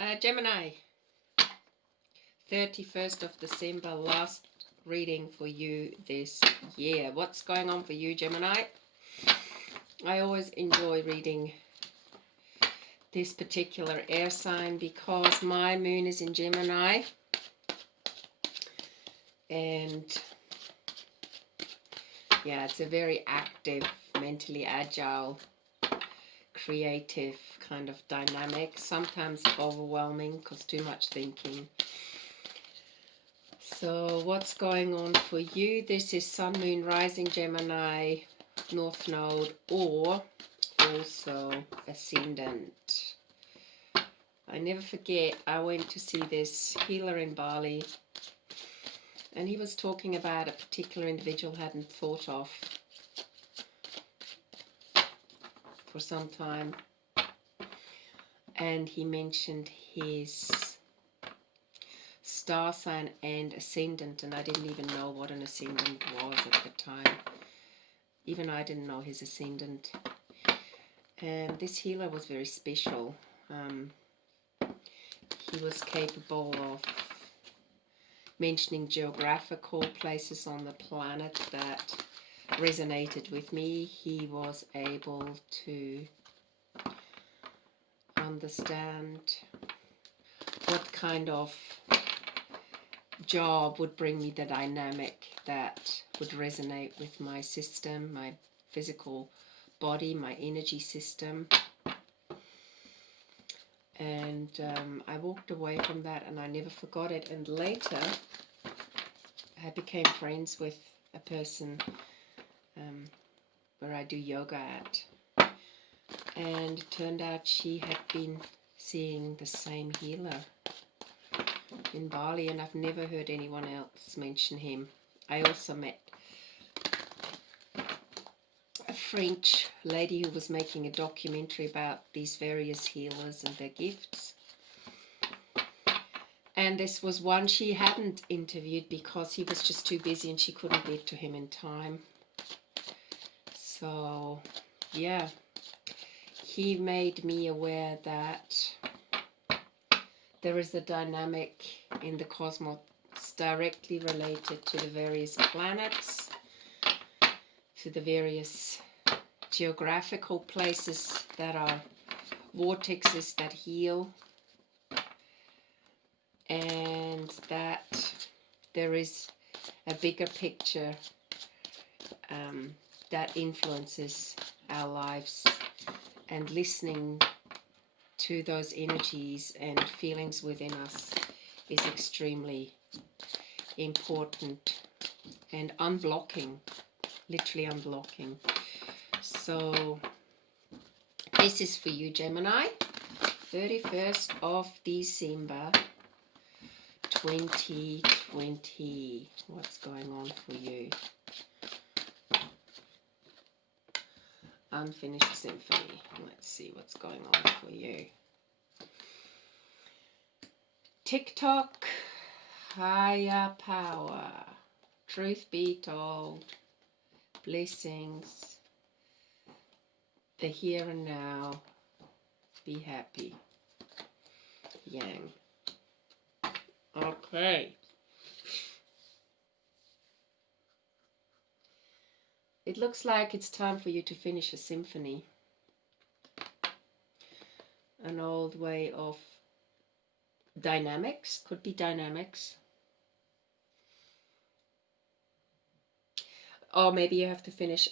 Gemini, 31st of December, last reading for you this year. What's going on for you, Gemini? I always enjoy reading this particular air sign because my moon is in Gemini, and yeah, it's a very active, mentally agile, creative kind of dynamic, sometimes overwhelming because too much thinking. So what's going on for you? This is Sun, Moon, Rising, Gemini, North Node, or also Ascendant. I never forget, I went to see this healer in Bali, and he was talking about a particular individual I hadn't thought of for some time, and he mentioned his star sign and ascendant, and I didn't even know what an ascendant was at the time. Even I didn't know his ascendant. And this healer was very special. He was capable of mentioning geographical places on the planet that resonated with me. He was able to understand what kind of job would bring me the dynamic that would resonate with my system, my physical body, my energy system. And I walked away from that and I never forgot it. And later I became friends with a person where I do yoga at, and it turned out she had been seeing the same healer in Bali, and I've never heard anyone else mention him. I also met a French lady who was making a documentary about these various healers and their gifts. And this was one she hadn't interviewed because he was just too busy and she couldn't get to him in time. So, yeah, he made me aware that there is a dynamic in the cosmos directly related to the various planets, to the various geographical places that are vortexes that heal, and that there is a bigger picture that influences our lives, and listening to those energies and feelings within us is extremely important, and unblocking, literally unblocking. So this is for you, Gemini, 31st of December 2020. What's going on for you? Unfinished symphony. Let's see what's going on for you. TikTok, higher power, truth be told, blessings, the here and now, be happy, Yang. Okay. It looks like it's time for you to finish a symphony. An old way of dynamics, could be dynamics. Or maybe you have to finish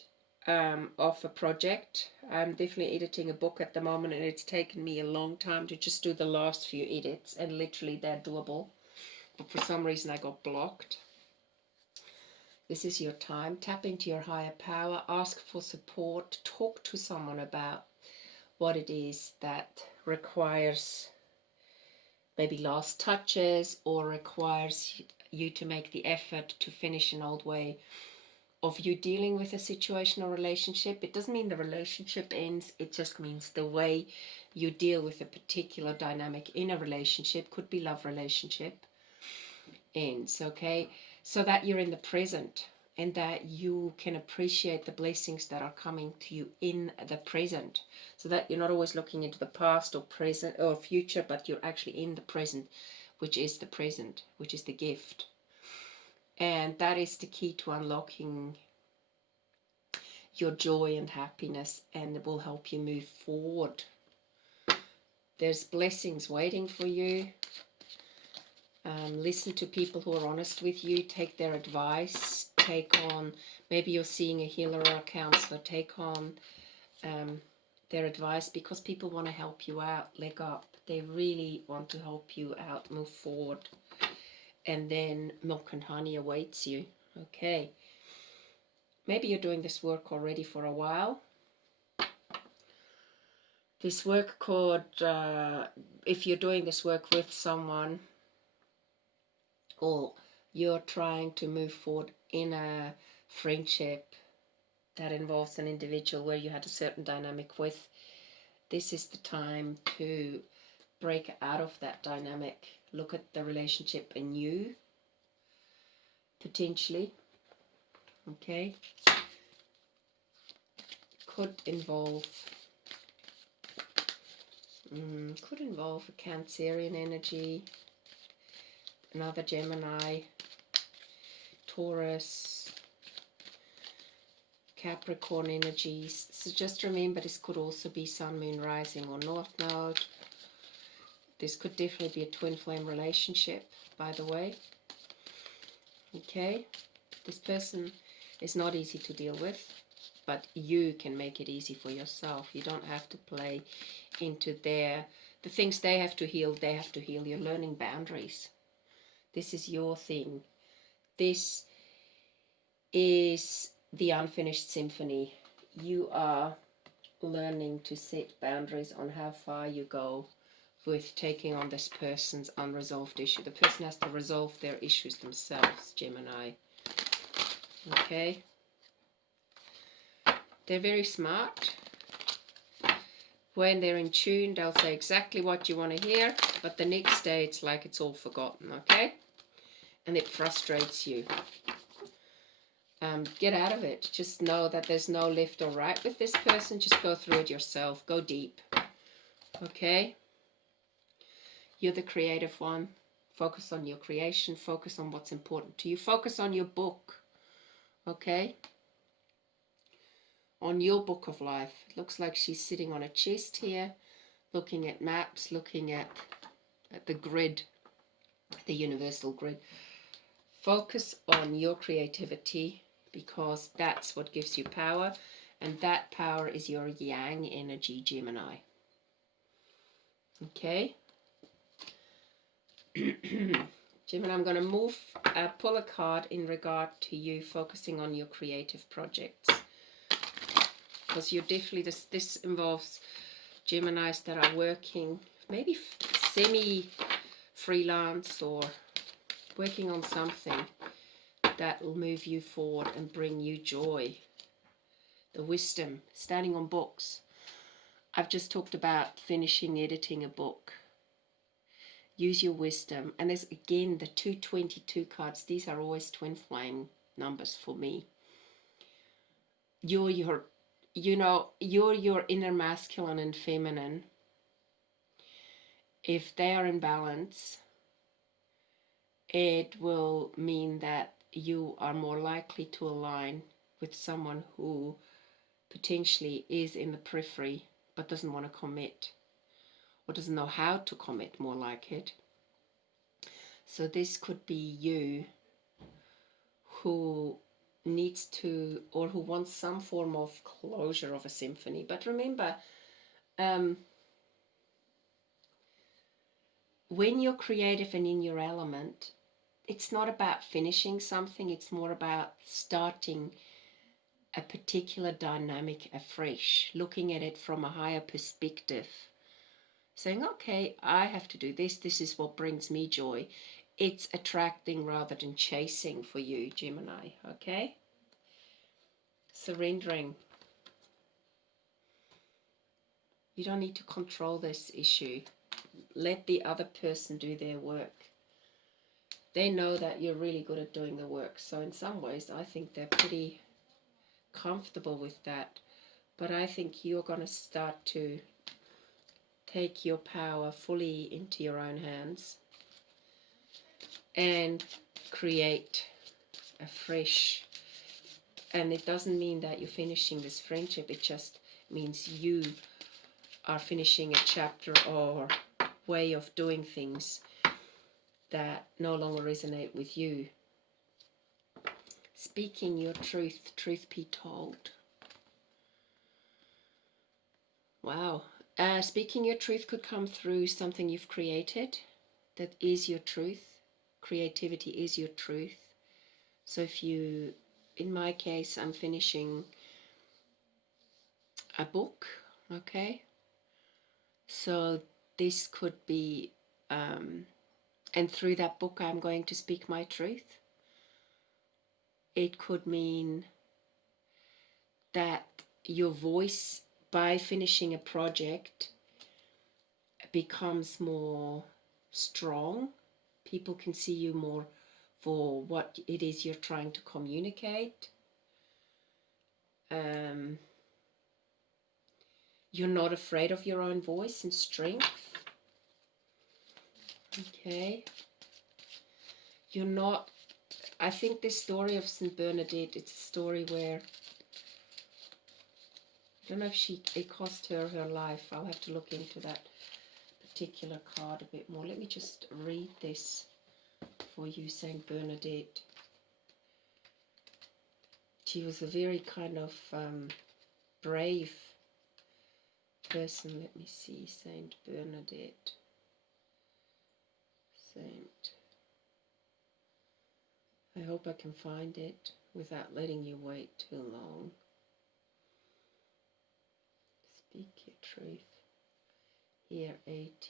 off a project. I'm definitely editing a book at the moment, and it's taken me a long time to just do the last few edits, and literally they're doable. But for some reason I got blocked. This is your time. Tap into your higher power, ask for support, talk to someone about what it is that requires maybe last touches, or requires you to make the effort to finish an old way of you dealing with a situation or relationship. It doesn't mean the relationship ends, it just means the way you deal with a particular dynamic in a relationship, could be love relationship, ends, okay? So that you're in the present and that you can appreciate the blessings that are coming to you in the present, so that you're not always looking into the past or present or future, but you're actually in the present, which is the present, which is the gift. And that is the key to unlocking your joy and happiness, and it will help you move forward. There's blessings waiting for you. Listen to people who are honest with you. Take their advice. Take on, maybe you're seeing a healer or a counselor. Take on their advice, because people want to help you out. Leg up. They really want to help you out, move forward. And then milk and honey awaits you. Okay. Maybe you're doing this work already for a while. This work could, if you're doing this work with someone, or you're trying to move forward in a friendship that involves an individual where you had a certain dynamic with, this is the time to break out of that dynamic. Look at the relationship anew, potentially. Okay. Could involve a Cancerian energy, another Gemini, Taurus, Capricorn energies. So just remember, this could also be Sun, Moon, Rising, or North Node. This could definitely be a twin flame relationship, by the way. Okay, this person is not easy to deal with, but you can make it easy for yourself. You don't have to play into the things they have to heal. They have to heal. You're learning boundaries. This is your thing. This is the unfinished symphony. You are learning to set boundaries on how far you go with taking on this person's unresolved issue. The person has to resolve their issues themselves, Gemini. Okay? They're very smart. When they're in tune, they'll say exactly what you want to hear, but the next day it's like it's all forgotten, okay? And it frustrates you. Get out of it. Just know that there's no left or right with this person. Just go through it yourself. Go deep. Okay? You're the creative one. Focus on your creation. Focus on what's important to you. Focus on your book. Okay? On your book of life. It looks like she's sitting on a chest here, looking at maps, looking at the grid, the universal grid. Focus on your creativity, because that's what gives you power, and that power is your yang energy, Gemini. Okay? Gemini, I'm going to pull a card in regard to you focusing on your creative projects. Because you're definitely, this involves Geminis that are working, maybe semi-freelance or working on something that will move you forward and bring you joy. The wisdom, standing on books. I've just talked about finishing editing a book. Use your wisdom. And there's, again, the 222 cards. These are always twin flame numbers for me. You're your inner masculine and feminine. If they are in balance, it will mean that you are more likely to align with someone who potentially is in the periphery but doesn't want to commit, or doesn't know how to commit, more like it. So this could be you who needs to, or who wants some form of closure of a symphony. But remember, when you're creative and in your element, it's not about finishing something, it's more about starting a particular dynamic afresh, looking at it from a higher perspective, saying, okay, I have to do this, this is what brings me joy. It's attracting rather than chasing for you, Gemini, okay? Surrendering. You don't need to control this issue. Let the other person do their work. they know that you're really good at doing the work. So in some ways, I think they're pretty comfortable with that. But I think you're going to start to take your power fully into your own hands and create a fresh, and it doesn't mean that you're finishing this friendship, it just means you are finishing a chapter or way of doing things that no longer resonate with you. Speaking your truth, truth be told. Wow. Speaking your truth could come through something you've created that is your truth. Creativity is your truth. So if you, in my case, I'm finishing a book, okay? So this could be, and through that book I'm going to speak my truth. It could mean that your voice, by finishing a project, becomes more strong. People can see you more for what it is you're trying to communicate. You're not afraid of your own voice and strength. Okay. You're not, I think this story of St. Bernadette, it's a story where, I don't know if it cost her her life. I'll have to look into that particular card a bit more. Let me just read this for you, St. Bernadette. She was a very kind of brave person. Let me see, St. Bernadette. I hope I can find it without letting you wait too long. Speak your truth. Here, AT.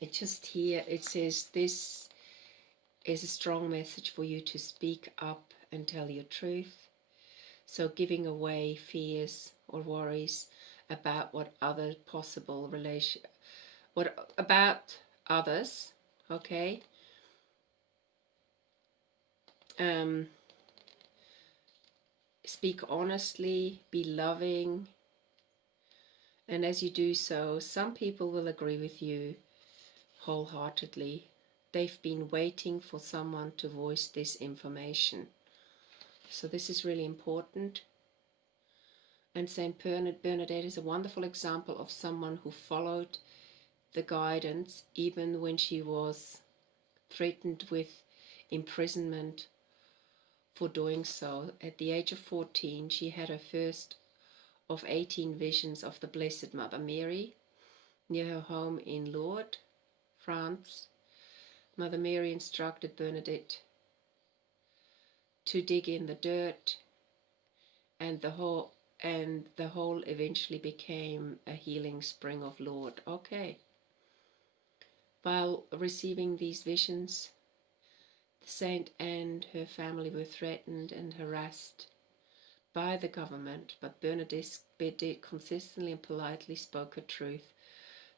It just here, it says, this is a strong message for you to speak up and tell your truth. So giving away fears or worries about what other possible what about others, okay? Speak honestly, be loving, and as you do so, some people will agree with you wholeheartedly. They've been waiting for someone to voice this information. So this is really important. And Saint Bernadette is a wonderful example of someone who followed the guidance even when she was threatened with imprisonment for doing so. At the age of 14, she had her first of 18 visions of the Blessed Mother Mary near her home in Lourdes, France. Mother Mary instructed Bernadette to dig in the dirt, and the whole eventually became a healing spring of Lourdes. Okay. While receiving these visions, the saint and her family were threatened and harassed by the government, but Bernadette consistently and politely spoke her truth.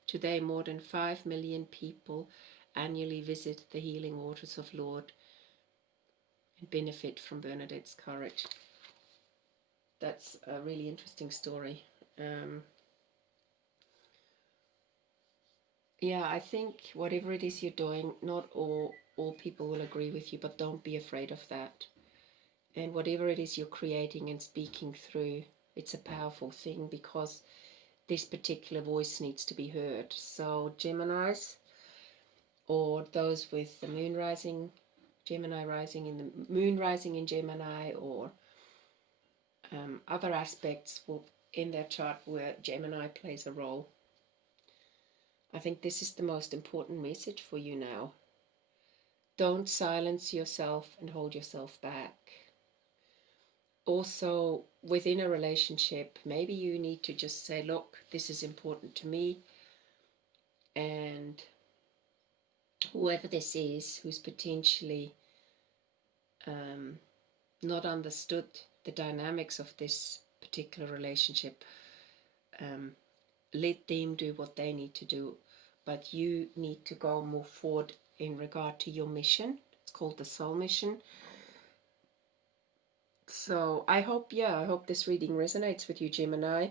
Today, more than 5 million people annually visit the healing waters of Lourdes and benefit from Bernadette's courage. That's a really interesting story. Yeah, I think whatever it is you're doing, not all people will agree with you, but don't be afraid of that. And whatever it is you're creating and speaking through, it's a powerful thing, because this particular voice needs to be heard. So Geminis, or those with the moon rising, Gemini rising in the moon rising in Gemini, or other aspects in their chart where Gemini plays a role. I think this is the most important message for you now. Don't silence yourself and hold yourself back. Also, within a relationship, maybe you need to just say, look, this is important to me, and whoever this is who's potentially not understood the dynamics of this particular relationship, let them do what they need to do, but you need to go move forward in regard to your mission. It's called the soul mission. So I hope this reading resonates with you, Gemini.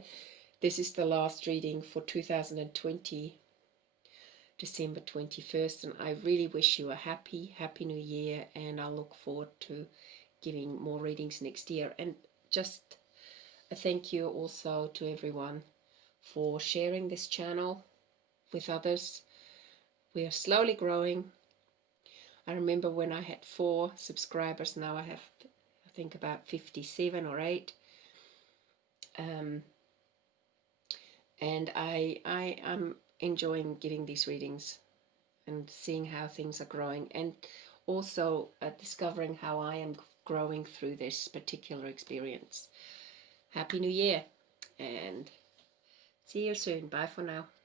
This is the last reading for 2020, December 21st, and I really wish you a happy new year, and I look forward to giving more readings next year. And just a thank you also to everyone for sharing this channel with others. We are slowly growing. I remember when I had 4 subscribers, now I have, I think, about 57 or 8. And I'm enjoying getting these readings and seeing how things are growing, and also discovering how I am growing through this particular experience. Happy New Year, and see you soon. Bye for now.